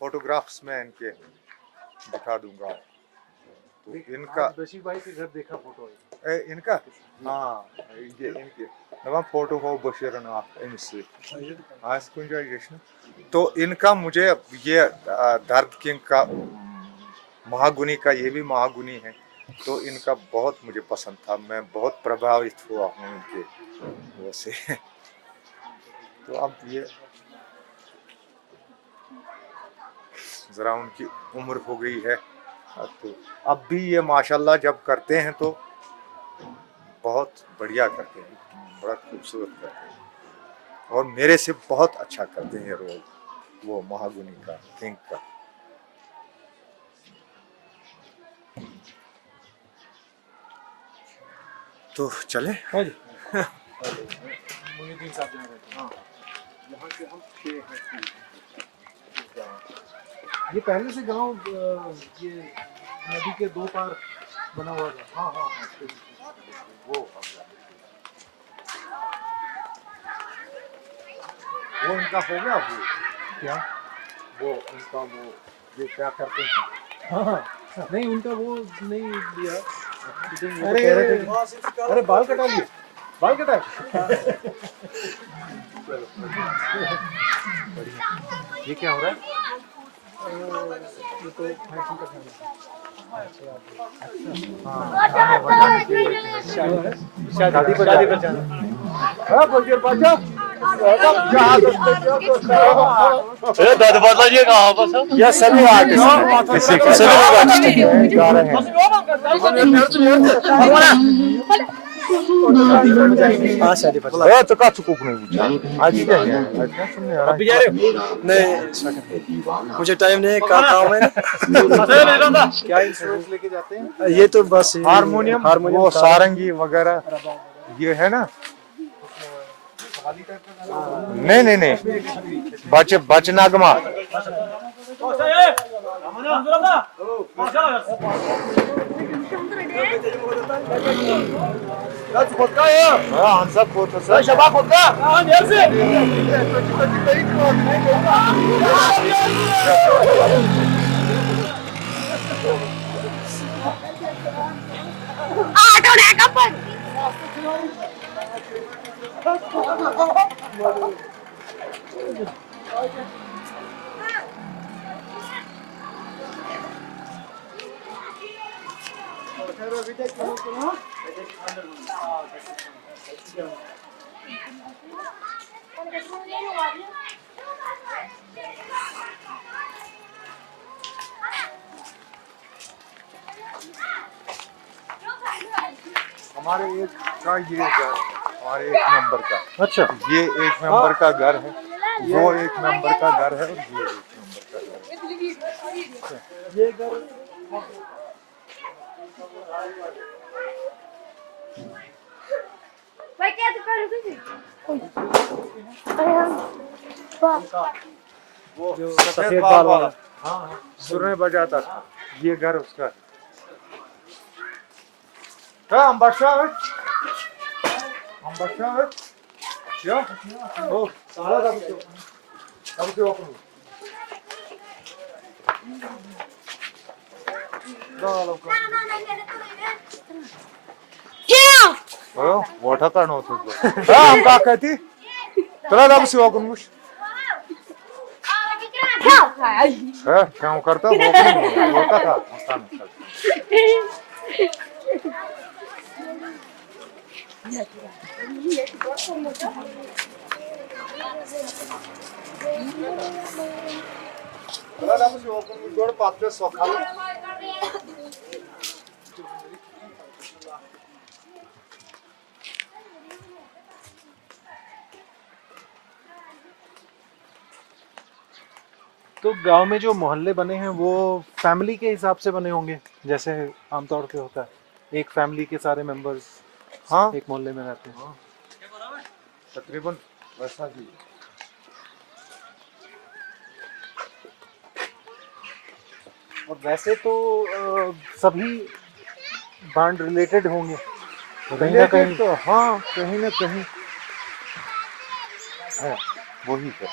फोटोग्राफ्स में इनके दिखा दूंगा। तो इनका बशीर भाई के घर देखा फोटो इनका, हाँ, ये इनके दवा फोटो हो बशीर इनसे आज कुछ जश्न। तो इनका मुझे ये दर्द किंग का महागुनी का, ये भी महागुनी है। तो इनका बहुत मुझे पसंद था, मैं बहुत प्रभावित हुआ हूँ इनके वो से। तो अब ये ज़रा उनकी उम्र हो गई है, तो अब भी ये माशाल्लाह जब करते हैं तो बहुत बढ़िया करते हैं, बड़ा खूबसूरत करते हैं। और मेरे से बहुत अच्छा करते हैं रोल वो महागुनी का, किंग का। तो चले। हाँ जी। मुहिउद्दीन साहब जहाँ रहते हैं। हाँ, यहाँ से हम 6 हैं। ये पहले से गांव ये नदी के 2 पार बना हुआ था। हाँ हाँ हाँ, वो वो इनका हो गया वो क्या? वो उनका वो ये क्या करते हैं हाँ हाँ, नहीं उनका वो नहीं लिया शूटिंग, वो तो अरे कह रहे थे। अरे बाल कटा लिए, बाल कटा है? चलो बढ़िया। ये क्या हो रहा है? ये तो फैशन का खाना हाँ, गाने बजाने के है। शादी पर शादी जाना। पर जाना। हाँ बजर बाजा या सभी आर्टिस्ट सभी लोग आर्टिस्ट गा रहे हैं। हाँ शादी पर ए तो का चुकुक नहीं पूछा आज क्या है आज क्या सुनने आ रहा अभी जा रहे हो? नहीं इस वक्त मुझे टाइम नहीं है, काम है ना। क्या इंस्ट्रूमेंट्स लेके जाते हैं? ये तो बस हारमोनियम वो सारंगी वगैरह ये है ना नहीं नहीं नहीं बच नागमा हाँ हम सब बहुत Don't act up. हमारे एक का ये घर हमारे एक मेंबर का अच्छा, ये एक मेंबर का घर है वो एक मेंबर का घर है और ये एक मेंबर का घर है ये घर Vai que tu quer जो सफेद बाल वाला हाँ सुर में बजाता था ये घर उसका हाँ हम बच्चा या ओ सारा अब क्यों अपन Yeah. Oh, what happened to you? Ah, I'm back at it. चला ना बस वाकुन मुश है काम करता वो का था मस्तान चला ना बस वाकुन मुश जोड़ पात्र सोखालो तो गांव में जो मोहल्ले बने हैं वो फैमिली के हिसाब से बने होंगे, जैसे आमतौर पे होता है एक फैमिली के सारे मेंबर्स हाँ एक मोहल्ले में रहते हैं। तकरीबन वैसा ही और वैसे तो सभी बांड रिलेटेड होंगे कहीं ना कहीं। तो हाँ कहीं ना कहीं है वही है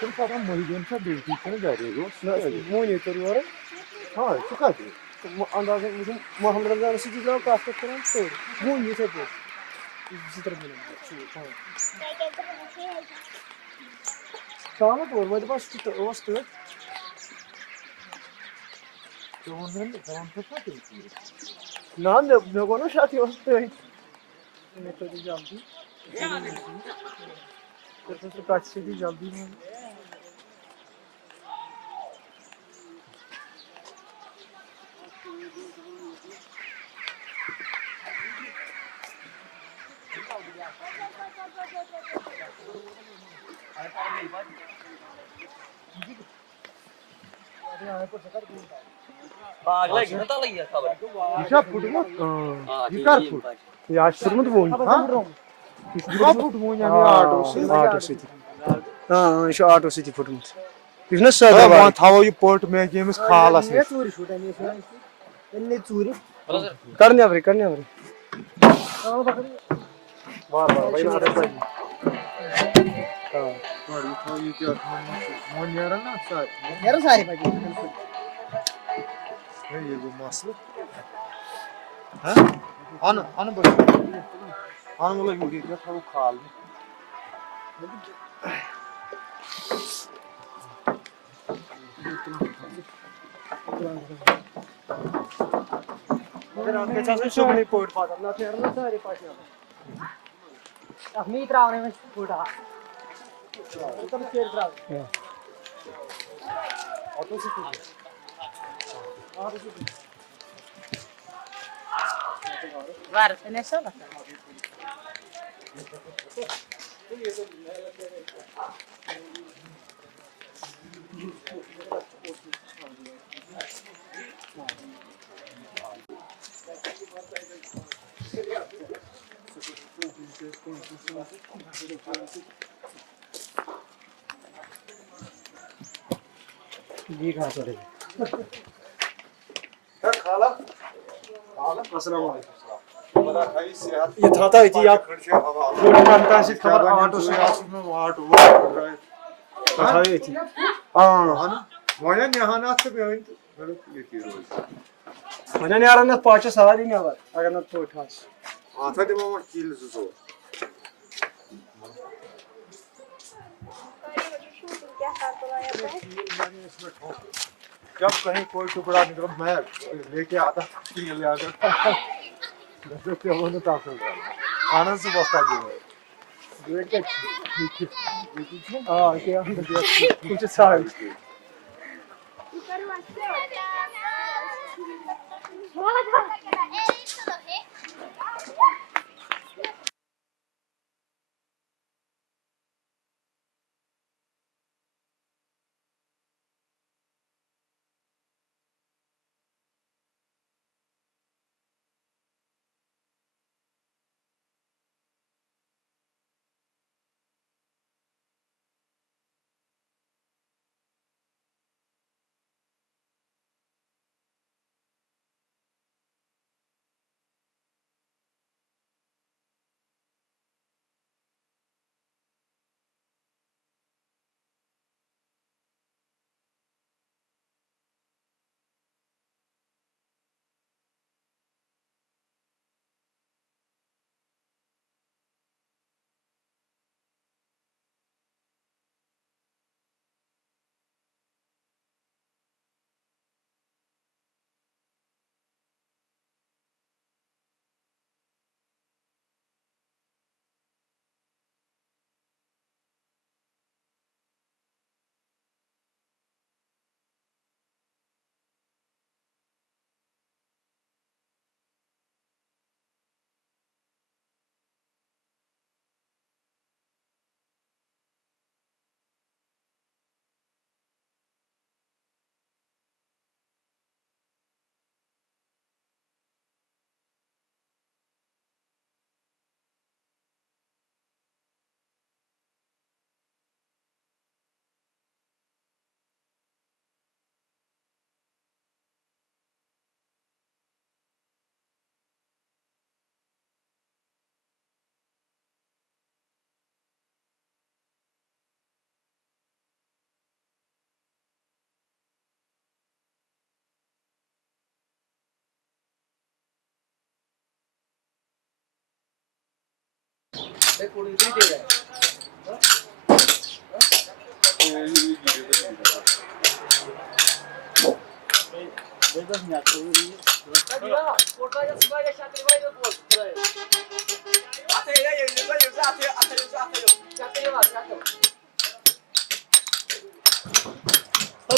तुम पता महीने से ड्यूटी पर जा रहे हो वो ये करो यार हाँ चुका दे अंदाज़ मुझे मोहम्मद रमजान से जो कास्ट करें तो वो ये सब इसी तरह बोलेंगे Tamam mı? Orada başka ulaştı. Ne konuşuyor ulaştı? Ne kadar jaldi? Terus kaç şey jaldi mi? İşe futbol yıkar fut Ya sırmı bu oyun. ha yıkar futbol yani Auto City. Ha, şu Auto City futbol. Business ha sağda man var. thavayı port में गेम्स खालास है करने आवरे. Var var. Bayım adet paji. Tamam. Yarım saat paji. Hanı boş. Hanı ola yürüyor. Tavuk kaldı. Geçen çok ne poğut falan. Ne yapıyor? Ne sarı paji. Ah, mi travne में poğuta. Tam çer trav. Auto से poğut. Var, ne sola? जी कहाँ चले? खाला अस्सलाम वालेकुम। बड़ा भाई सेहत ये था था इतनी आप खर्चे हवा थोड़ी मानता है खबर ऑटो से वाट था इतनी हाँ Hanı Moya nehanatı bir oyun böyle yetiyor. मैंने यार ना पाँच सवारी नहीं आवा अगर ना तो उठा Ata demama kilisi zor. जब कहीं कोई टुकड़ा निकल मैं लेके आता ले आता वो तो ताकत आनंद से बस्ता जी हाँ क्या कुछ साल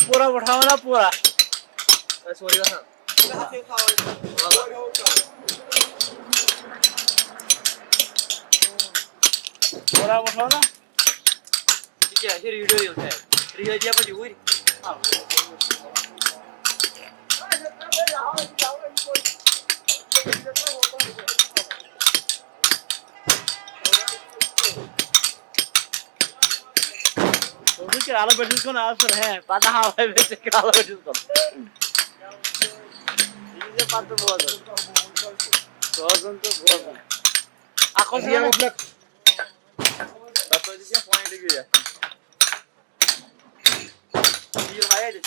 पूरा उठाओ ना पूरा पूरा उठाओ ना ठीक है फिर वीडियो ये उठाए वीडियो दिया पर हुई तो फिर आला बैठ को ना आंसर है पता है वैसे आला बैठ को ये बात तो बहुत है तो बहुत Dia mo flak. Dapat dia point lagi ya. Dia kaya deh.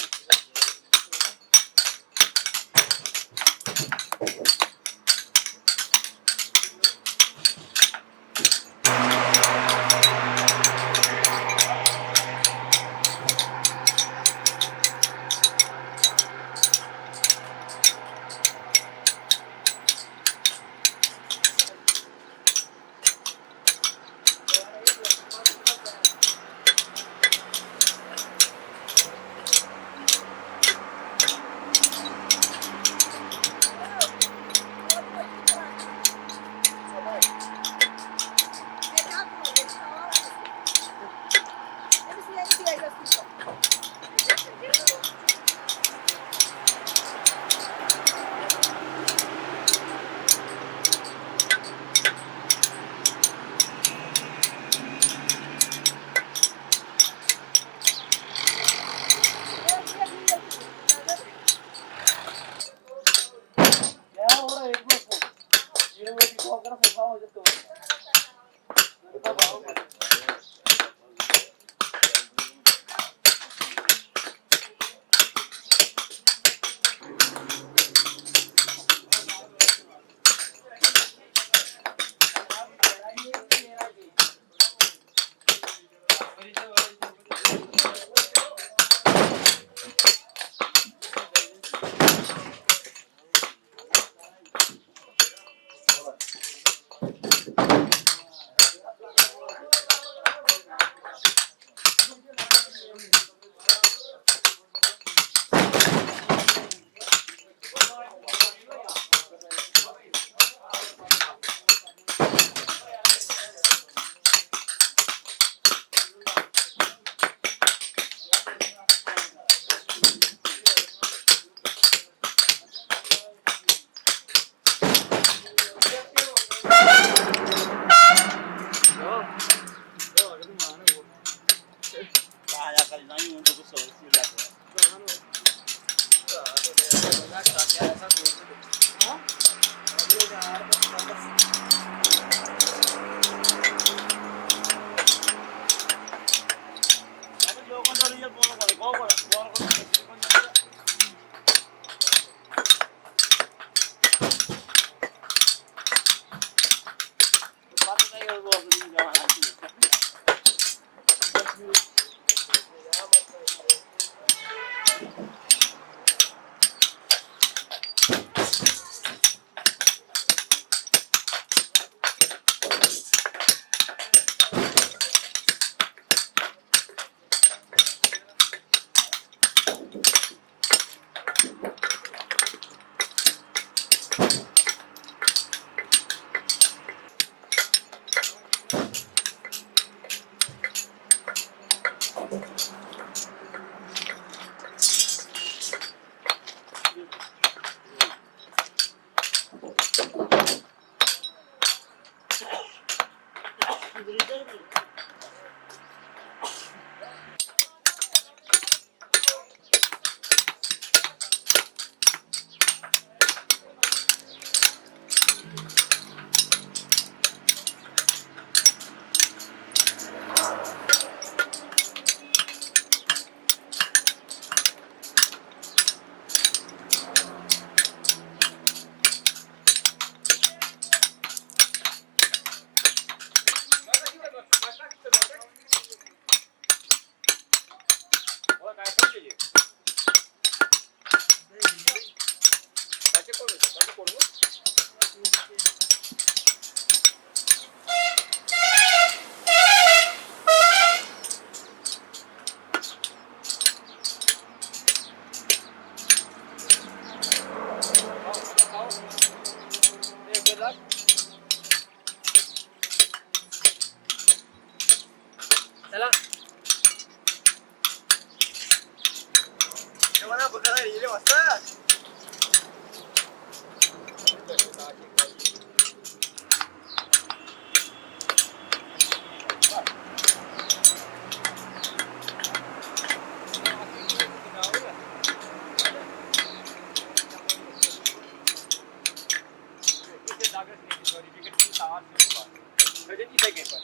Tek yapar.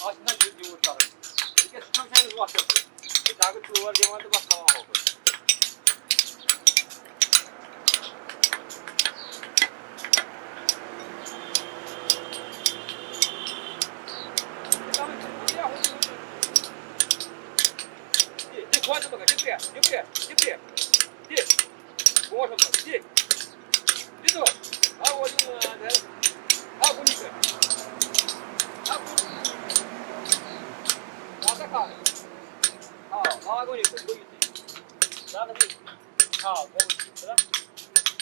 Aslında bir yumurta alır. Bir kez tam sen uzak yapıyor. Bir daha bir çuval cemaati bakalım oldu. Хватит пока, теплее, теплее, теплее. Иди. Вот он, иди. Иди туда. А вот он, да. А вот он. А вот он. Атака. А вот он, иди. Надо быть. А, вот он, да.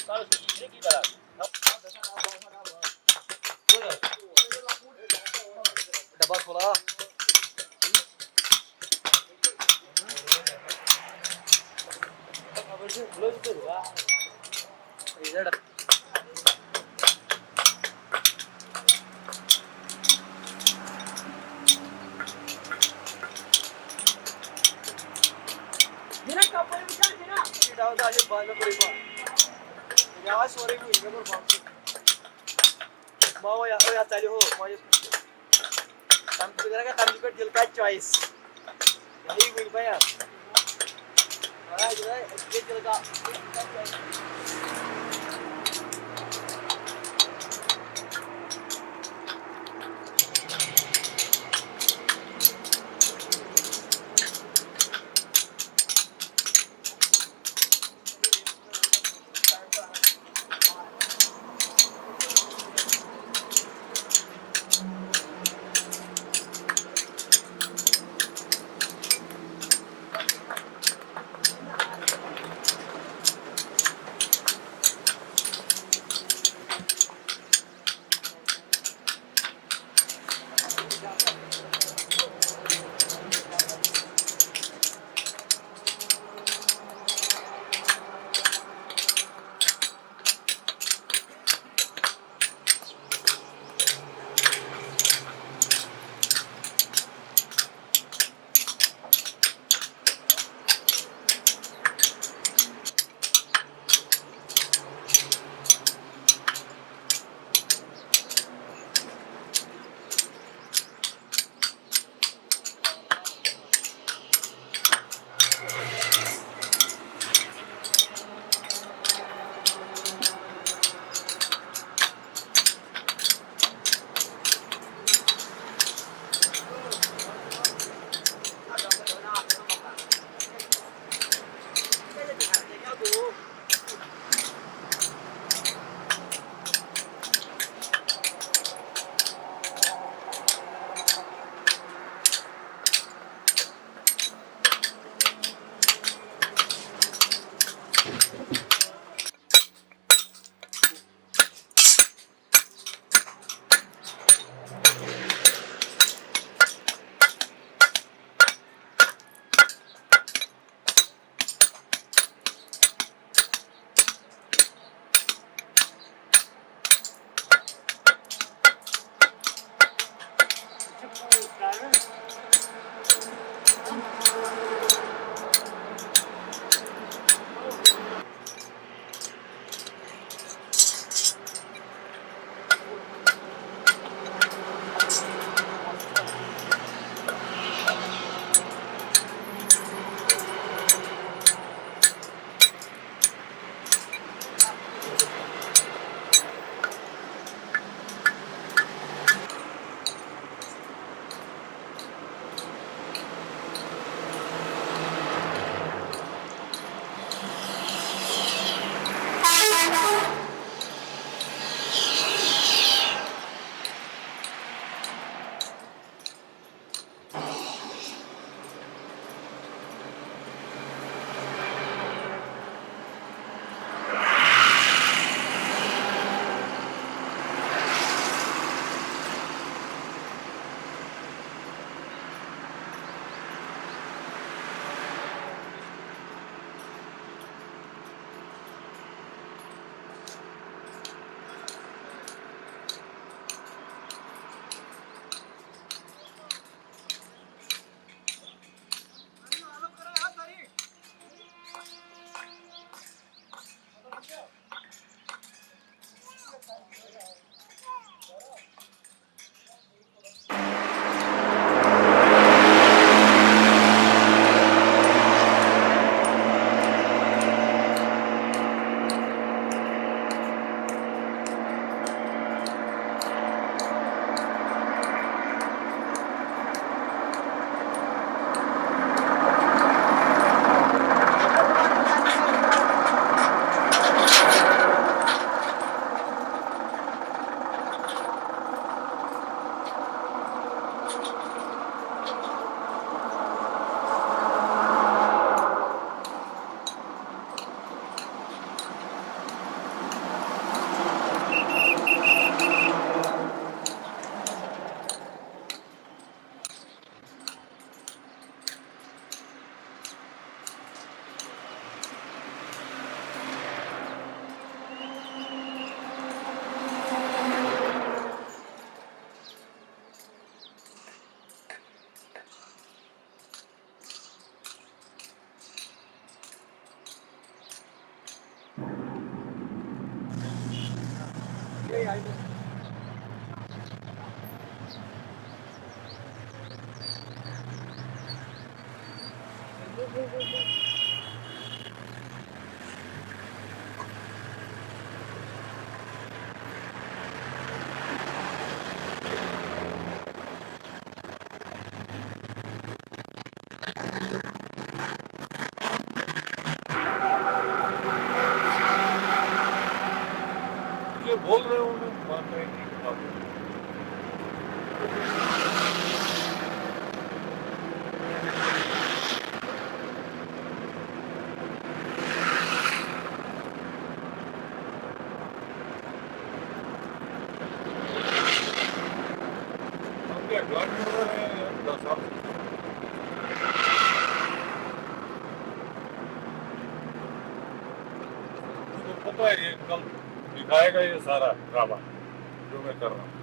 Надо иди кидать. Дабас खोला Dina kapal bicara dina. Tidak ada aja balik beriman. Ya sore ini nomor bangsa. Mau ya, oh ya tadi ho, mau ya. Computer का कंप्यूटर दिल का चॉइस यही मिल पाया जो है ये दिल का ये बोल रहे होंगे मान रहे हैं कि आप क्या ज्वाइन कर रहे हैं यार 10 साल से? उसको पता है ये कल दिखाएगा ये सारा ड्रामा जो मैं कर रहा हूँ।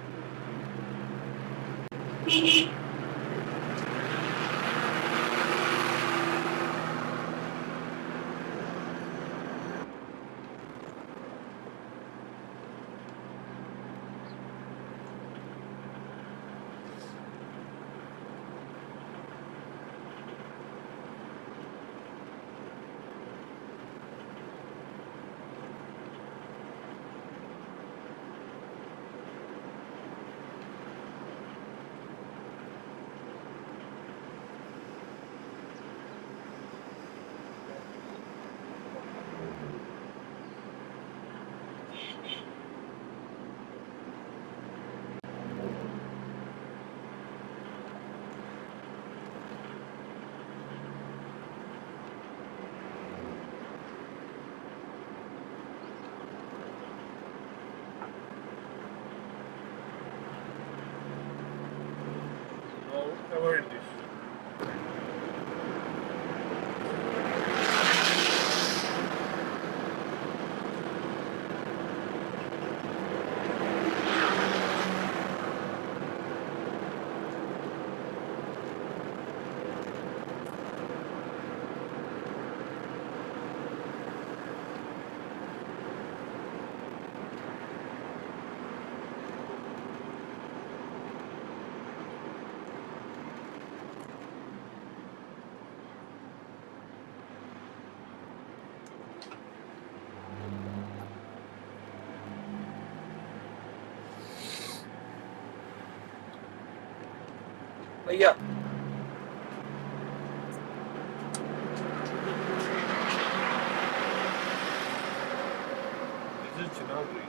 No, avoid this. भैया This is Chinagri.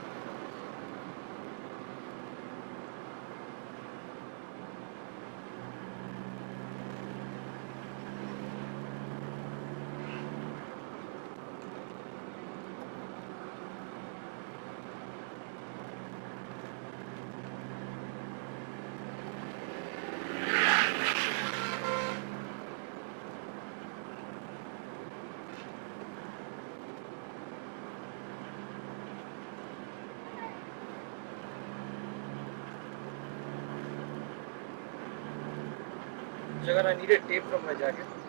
Jagan, I need a tape from my jacket.